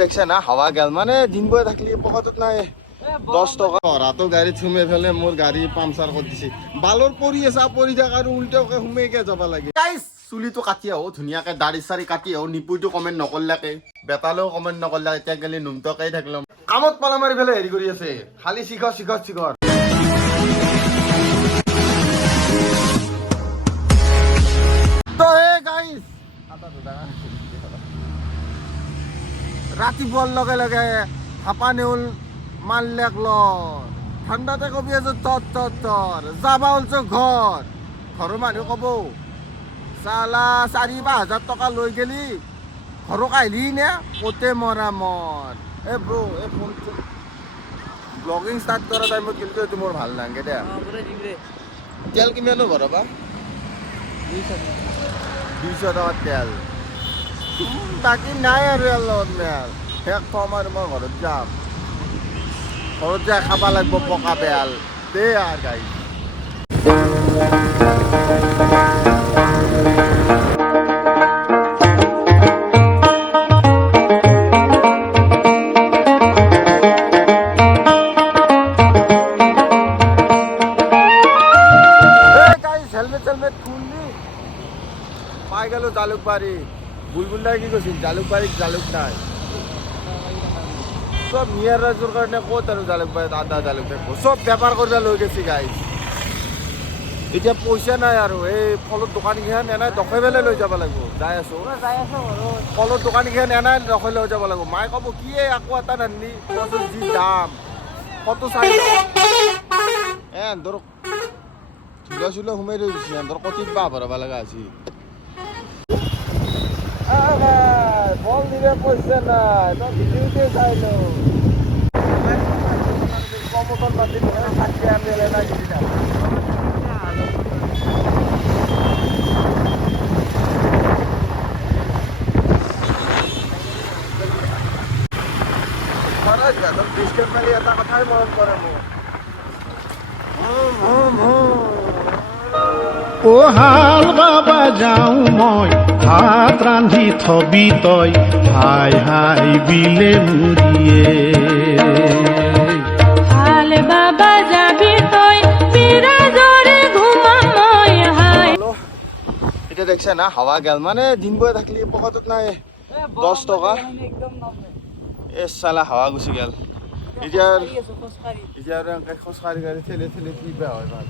দেখছে না হাওয়া গেল মানে দিন বয়ে থাকলে পকেটত নাই 10 টাকা রাতো গাড়ি ছুমে ফেলে মোর গাড়ি পামচার করে দিছে বালর পৰি আছে পৰি থাক আৰু উল্টাকে হুমে কে যাব লাগে গাইস চুলিটো কাটি আহো ধুনিয়াকে দাড়ি চাৰি কাটি আহো নিপুইটো কমেন্ট নকৰলাকে বেতালেও কমেন্ট নকৰলা এতিয়া গেলি নুমটকাই থাকলাম কামত পালা মাৰি ফেলে হেৰি কৰি আছে খালি শিখৰ তো হে গাইস ৰাতিপুৱাৰ লগে লগে হাপানেউল মানলেক ল ঠাণ্ডাতে কবি আছো তৰ যাবা ওলছো ঘৰৰ মানুহ কব চালা 4-5 হাজাৰ টকা লৈ গেলি ঘৰক আহিলি নে কতে মৰা মন এ ব্ৰো এ ফোনটো ব্লগিং ষ্টাৰ্ট কৰা টাইমত কিন্তু এইটো মোৰ ভাল নালাগে দে তেল কিমানো ভৰাবা 200 টকা তেল বাকী নাই আৰু ইয়াৰ লগত মেল শেষ থম আৰু মই ঘৰত যাম ঘৰত যাই খাব লাগিব পকা বেল দে আৰু গাই হেলমেট খুললি পাই গেল জালুকবাৰী বুলবুলাই কি কৈছিল জালুকবাৰীত জালুক নাই সব নিয়াৰ ৰাজৰ কাৰণে ক'ত আৰু জালুকবাৰীত আদা জালুক থাকব সব বেপাৰ কৰি লৈ গেছি গাইছ এতিয়া পইচা নাই আৰু এই ফলৰ দোকানীকেইখন এনাই দখে পেলে লৈ যাব লাগিব যাই আছো ফলৰ দোকানীকেইখন এনাই দখে লৈ যাব লাগিব মায়ে ক'ব কি আকৌ এটা নানলি যি দাম ফটো চাই ধৰ চুলা সোমাই ৰৈ দিছে ধৰ কটিত বাহ ভৰাব লগা আছিল বল দিলে পইচা নাই তই ভিডিঅ'তে চাই ল কমতন বাদ দিলে থাকি আনিলে নাই দিনা বিস্কুট মেলি এটা কথাই মনত কৰে মোৰ ও হাল বাবা যাওঁ মই ভাত ৰান্ধি থবি তই হাই হাই বিলে মুৰিয়ে হাল বাবা যাবি তই বিৰাজৰে ঘুমাম মই হাই এতিয়া দেখছে না হাওয়া গেল মানে দিন বয়ে থাকলে পকেটত নাই 10 টাকা এ সালা হাওয়া গুচি গেল এতিয়া খোজকাঢ়ি গাড়ী ঠেলে কি বেয়া হয় ভাল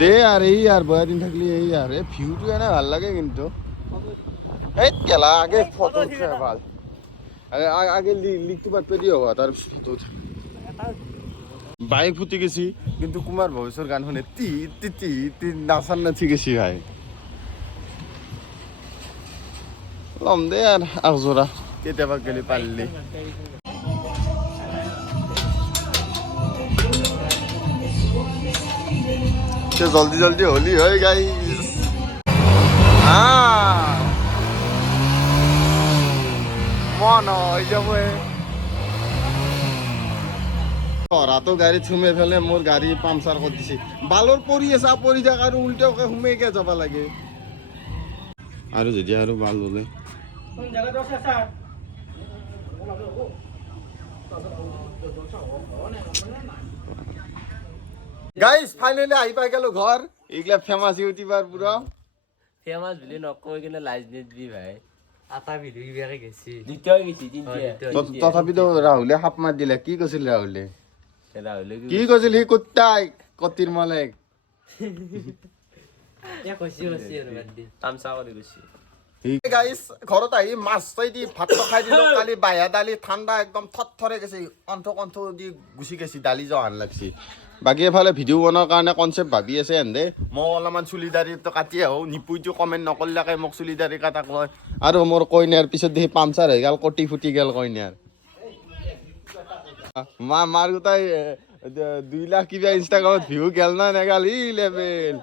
দে আর এই আর বয়া দিন থাকলে এই আর ভিউটো এনে ভাল লাগে কিন্তু এই গেলা আগে ফটো উঠে ভাল আগে লিখতে পারবে দিও তার ফটো বাইক ফুটি গেছি কিন্তু কুমার ভবিষ্যর গান শুনে তি তি তি তি নাচান নাচি গেছি ভাই লম দে আর আগজোৰা কেতিয়াবা গেলি পারলি জলদি হোলি হয় গাইস মন হয় যাবে রাতো গাড়ি ছুমে ফেলে মোর গাড়ি পামচার করে দিছে বালর পরি আছে পরি থাক আর উল্টাকে হুমে কে যাব লাগে আর যদি আর বাল বলে গাইস ফাইনালি আহি পাই গেল ঘর এইগুলা ফেমাস ইউটিউবার পুরো ফেমাস বুলি নকই কিনে লাজ নিদি ভাই আটা ভিডিও কিবাকে গেছি তথাপিতো রাহুলে হাপ মার দিলে কি কৈছিল রাহুলে কি কৈছিল সি কুত্তাই কতির মালিক তামচা কৰি গৈছি গাইস ঘৰত আহি মাছ চাই দি ভাত খাই দিলো কালি বায়া দালি ঠাণ্ডা একদম থরথরে গেছে কণ্ঠ দি গুচি গেছি দালি জহান লাগছি বাকী এফালে ভিডিঅ' বনোৱাৰ কাৰণে কনচেপ্ট ভাবি আছে এনে মই অলপমান চুলি দাড়িটো কাটি আহোঁ নিপুইটো কমেণ্ট নকৰিলাকে মোক চুলি দাড়ি কাটা কয় আৰু মোৰ কইনাৰ পিছত দেখি পামচাৰ হৈ গ'ল কটি ফুটি গ'ল কইনাৰ মাৰ গোটাই 2 লাখ কিবা ইনষ্টাগ্ৰামত ভিউ গেল না নেগাল ই লেভেল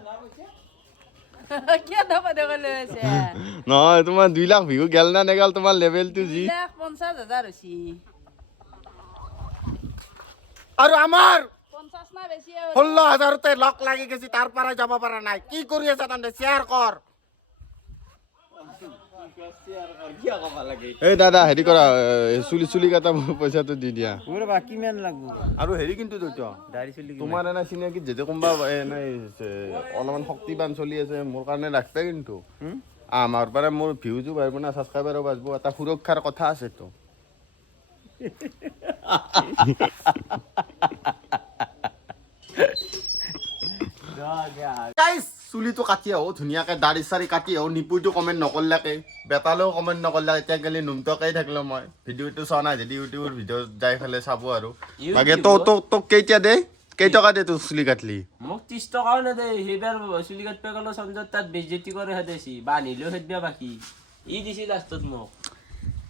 নহয় তোমাৰ 2 লাখ ভিউ গেল না নেগাল তোমাৰ লেভেলটো যি 50,000 হৈছে আৰু আমাৰ 16,000 লাখ লাগি গেছি তাৰ পৰা যাব পৰা নাই কি কৰি আছে তহঁতে শ্বেয়াৰ কৰ এই দাদা হেৰি কৰা চুলি কাটা পইচাটো দি দিয়া কিমান লাগব আৰু হেৰি কিন্তু দাড়ি চুলি তোমাৰ এনে চিনাকি যদি কোনোবা এনে অলপমান শক্তিবান চলি আছে মোৰ কাৰণে ৰাখবে কিন্তু আমাৰ পৰা মোৰ ভিউজো বাঢ়িব না ছাবস্ক্ৰাইবাৰো বাঢ়িব এটা সুৰক্ষাৰ কথা আছেতো গাইস চুলিটো কাটি আহো ধুনীয়াকে দাড়ি চাৰি কাটি আহো নিপুইটো কমেণ্ট নকৰিলাকে বেটালেও কমেণ্ট নকৰিলাকে এতিয়া গেলি নুমটকেই থাকিলো মই ভিডিঅ'টো চোৱা নাই যদি ইউটিউবৰ ভিডিঅ'ত যাই পেলাই চাব আৰু বাকী তোক কেইটা দে কেইটকা দে তোৰ চুলি কাটলি মোক 30 টকাও নেদে সেইবাৰ চুলি কাটবে গ'লো সঞ্জয় তাত বেজতি কৰে হেদেছি বানিলেও হেদবা বাকি ই দিছি লাষ্টত মোক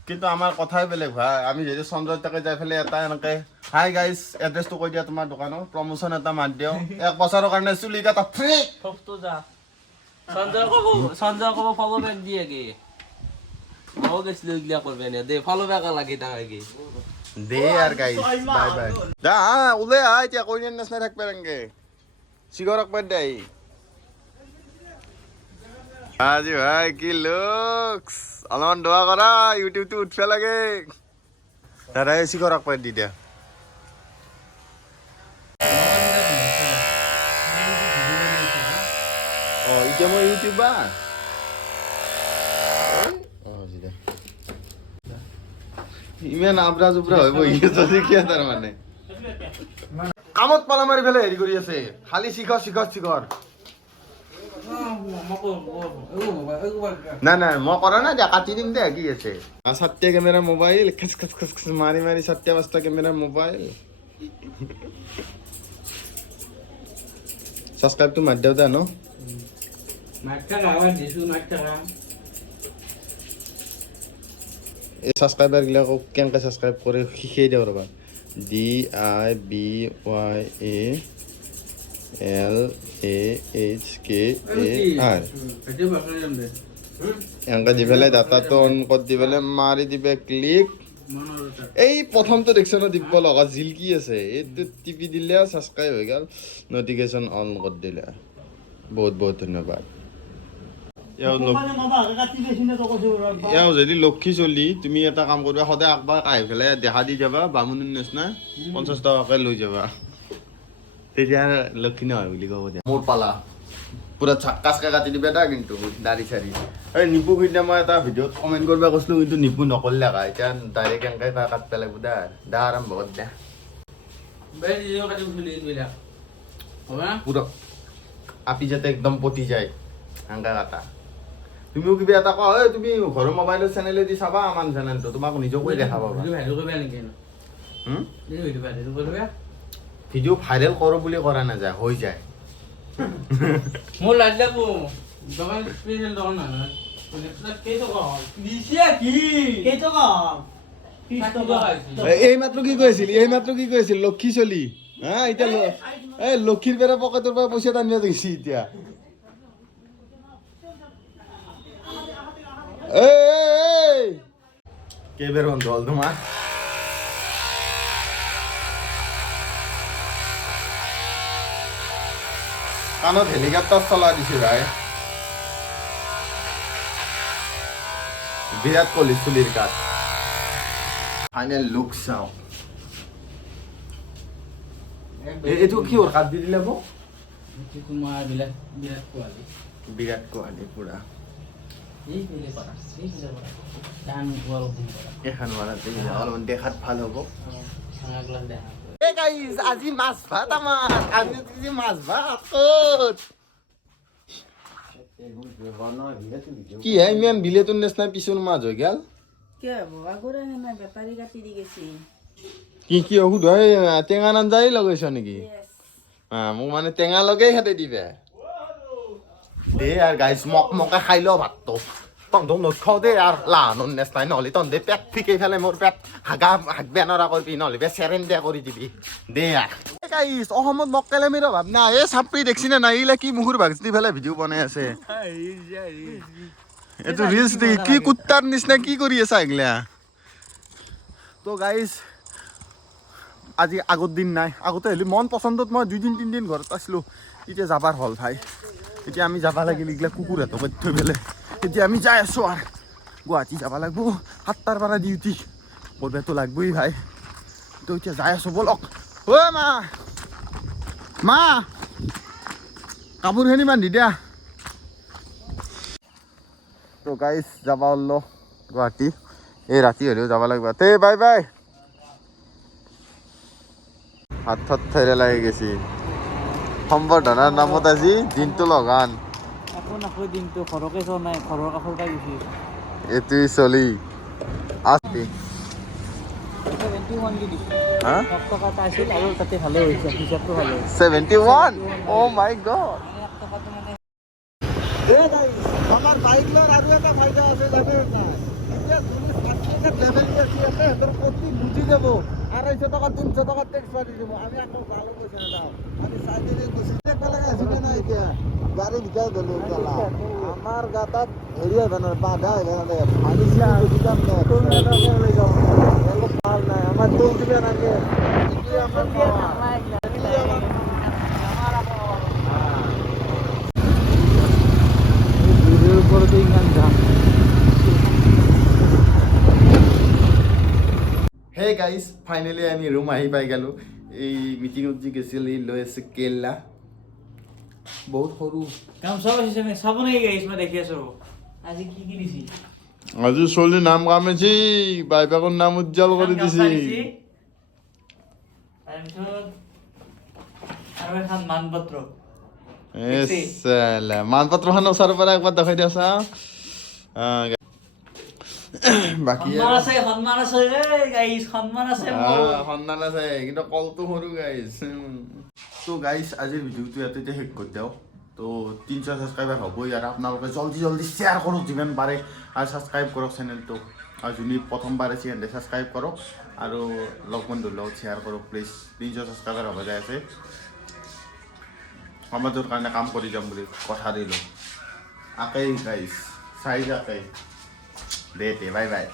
কিন্তু আমাৰ কথাই বেলেগ ভাই আমি যদি সঞ্জয় তাকে যাই পেলাই এটা এনেকে হাই গাইস এড্ৰেছটো কৈ দিয়া তোমাৰ দোকানৰ প্ৰমোচন এটা মাৰ দিও এক বছৰৰ কাৰণে চুলি কাটা ফ্ৰী সবটো যা সঞ্জয় কব ফলো বেক দিয়ে গে মই গৈছিলো ইগলা করবে না দে ফলো বেক লাগি তাকে দে আর গাইস বাই বাই দা ওলে আই তিয়া কই নেন না থাকবে রঙ্গে সিগরক পর দেই আজি ভাই কি লুকস অলমান দোয়া করা ইউটিউব তো উঠবে লাগে দাদা সিগরক পর দি দে ও ইটা মই ইউটিউবার ইমান আবরা জুবরা হইব ইয়েছো দেখিয়া তার মানে কামত পালা মারি ফেলে হেৰি কৰি আছে খালি শিখৰ না না মই কৰা নাই দে কাটি দিম দে কি আছে সাতটা ক্যামেরা মোবাইল খস খস খস খস মারি মারি সাতটা পাঁচটা ক্যামেরা মোবাইল সাবস্ক্রাইব তো মার দাও দা ন মাঠটা গাওয়া দিছু মাঠটা এই সাবস্ক্রাইবার গিলাক কেনেকৈ সাবস্ক্রাইব কৰে শিকাই দিওঁ ৰবা DIBYALAHKAR এনেকৈ দি পেলাই ডাটাটো অন কৰি দি পেলাই মাৰি দিবে ক্লিক এই প্ৰথমটো দেখছ ন দিব লগা জিলকি আছে এইটো টিপি দিলে সাবস্ক্ৰাইব হৈ গ'ল নটিফিকেশন অন কৰি দিলে বহুত বহুত ধন্যবাদ এও যদি লক্ষী চলি তুমি এটা কাম কৰিবা সদায় একবাৰ আহি পেলাই দেখা দি যাবা বামুণৰ নিচিনা 50 টকাকে লৈ যাবা তেতিয়া লক্ষী নহয় বুলি ক'ব দিয়া মোৰ পালা পুৰা চাক্কাচকে কাটি দিবা দা কিন্তু দাড়ি চাৰি এই নিপু কিন্তু মই এটা ভিডিঅ'ত কমেণ্ট কৰিব কৈছিলো কিন্তু নিপু নকৰিলে কা এতিয়া ডাইৰেক্ট এনেকৈ কাট পেলাই দা দা আৰম্ভ কৰ দে পুৰা আপি যাতে একদম পতি যায় এনেকৈ কাটা তুমিও কিবা এটা কোৱা ঐ তুমি ঘৰৰ মোবাইলৰ চেনেলে দি চাবা আমাৰ চেনেলটো তোমাক নিজকৈ দেখা পাবা ভিডিঅ' ভাইৰেল কৰোঁ বুলি কৰা নাযায় হৈ যায় মোৰ লাজ লাগবো দোকান স্পেশাল দোকান না এই মাত্ৰ কি কৈছিল লক্ষী চলি হা এতিয়া এই লক্ষীৰ পৰা পকেটৰ পৰা পইচা টানিয়া গৈছি এতিয়া কেইবাৰ বন্ধ হ'ল তোমাৰ কাণত হেলিকপ্টাৰ চলাই দিছে ভাই বিৰাট কোহলি চুলিৰ কাট ফাইনেল লুক চাওঁ এইটো কি হ'ল কাট দি দিলে মোক তোমাৰ বিৰাট কোহলি পুৰা অলপমান দেখাত ভাল হ'ব আজি মাছ ভাত আমাৰ আজি মাছ ভাত কি হে ইমান বিলেটোৰ নিচিনা পিছৰ মাছ হৈ গেল কি ঔষধ হয় টেঙা আঞ্জাই লগাইছ নেকি মোক মানে টেঙা লগাই খাতে দিবে দে আর গাইস মকে খাইলো ভাতটো তন্দম নখাও দে আর লানোর নেছনাই নহলে তন্দে পেট ফিকে ফেলে মোর পেট হাগবে নরা করবি নহলে বে সেরেন দিয়া কৰি দিবি দে আৰ গাইস অসমত মক্কেলে মেৰ ভাব না এ সাপৰি দেখছি না নাইলে কি মুহুৰ ভাগজি ফেলে ভিডিও বনাই আছে এটো ৰিলস দেখি কি কুত্তাৰ নিচিনা কি কৰি আছে আগলা তো গাইস আজি আগৰ দিন নাই আগতে হলি মন পছন্দত মই 2 দিন 3 দিন ঘৰত আছিলো এতিয়া যাবাৰ হল ভাই এতিয়া আমি যাবা লাগিল ইগলা কুকুৰ এটো থৈ বেলে এতিয়া আমি যাই আছোঁ আৰু গুৱাহাটী যাব লাগিব 7টাৰ পৰা ডিউটি পঢ়িবতো লাগবই ভাই তো এতিয়া যাই আছোঁ বলক ঐ মা মা কাপোৰখিনি বান্ধি দিয়া তো গাইজ যাব ওলালো গুৱাহাটী এই ৰাতি হ'লেও যাব লাগিব তে বাই বাই হাত থাত থেৰে লাগি গৈছে সম্বৰ্ধনাৰ নামত আজি দিনটো লগান একো নাখায় দিনটো ঘৰকে যোৱা নাই ঘৰৰ কাষৰ পৰা গৈছে এইটোৱেই চলি আস্তি 71 দি দিছোঁ হা 1 টকা এটা আছিল আৰু তাতে ভালে হৈছে হিচাপটো ভালে 71 oh my god মানে আমার বাইক লোর আরো একটা ফায়দা আছে জানেন না এতিয়া তুমি সাতশো লেভেল গেছি এতে এদের প্রতি বুঝি দেবো 250 টাকা 300 টাকা ট্যাক্স পাঠিয়ে দেবো আমি একটা ভালো পয়সা না দাও আমি সাইডে গুছি একটা লাগা আছে না এটা গাড়ি ভিতরে দিলো চালা আমার গাতাত এরিয়া বানার বাধা হয় না পানি ছিল বুঝি দাম না তুমি এটা করে যাও এলো পাল না আমার তো দিবে না কে কি আমার উপরতে ইমান দাম হে গাইজ ফাইনেলি আমি ৰুম আহি পাই গ'লোঁ এই মিটিঙত যি গৈছিল এই লৈ আছে কেৰেলা বহুত সৰু কাম সব হৈছে আমি চাব নাই গাইছ মই দেখি আছো আজি কি কি দিছি আজি চলি নাম কামেছি বাইবাকৰ নাম উজ্জ্বল কৰি দিছি তাৰপিছত আৰু এখন মানপত্ৰ মানপত্ৰখন ওচৰৰ পৰা একবাৰ দেখাই দিয়া চা বাকী সন্মান আছে গাইছ সন্মান আছে সন্ধান আছে কিন্তু কলটো সৰু গাইজ তো গাইজ আজিৰ ভিডিঅ'টো ইয়াতে শেষ কৰি দিওঁ তো 300 ছাবস্ক্ৰাইবাৰ হ'বই আৰু আপোনালোকে জলদি জলদি শ্বেয়াৰ কৰক যিমান পাৰে আৰু ছাবস্ক্ৰাইব কৰক চেনেলটো আৰু যোনে প্ৰথমবাৰ আছে সিহঁতে ছাবস্ক্ৰাইব কৰক আৰু লগ বন্ধুৰ লগত শ্বেয়াৰ কৰক প্লিজ 300 ছাবস্ক্ৰাইবাৰ হ'ব যায় আছে সমাজৰ কাৰণে কাম কৰি যাম বুলি কথা দিলোঁ আকেই গাইজ চাই যাকেই দে বাই বাই